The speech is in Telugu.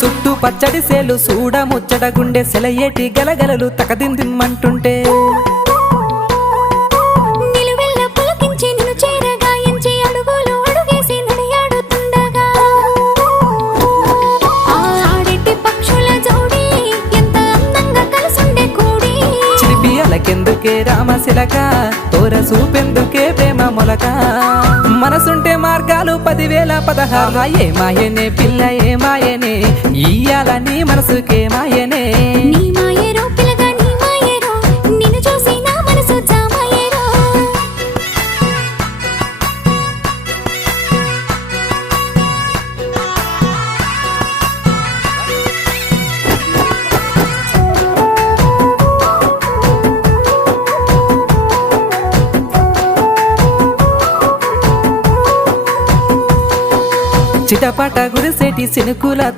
చుట్టూ పచ్చడి సేలు చూడ ముచ్చట గుండె సెలయేటి గలగలలు తకదిందిమ్మంటుంటే నిలువెల్ల పులకించి నిన్ను చేరగాయించి అడుగులు అడుగేసి నడియాడుతుండగా ఆడెట్టి పక్షుల జోడి ఎంత అందంగా కలుసుండే కూడి చిలిపి అలకెందుకే రామశిలక తోర చూపెందుకే ప్రేమ మొలక మనసుంటే మార్గాలు 10,016 ఏ మాయనే పిల్ల ఏ మాయనే ఇయ్యాల నీ మనసుకే మాయనే నీ మాయేరో పిల్లగా నీ మాయేరో నిన్ను చూసి నా మనసు జామాయేరో చిటపట గురిసేటి సినుకులతో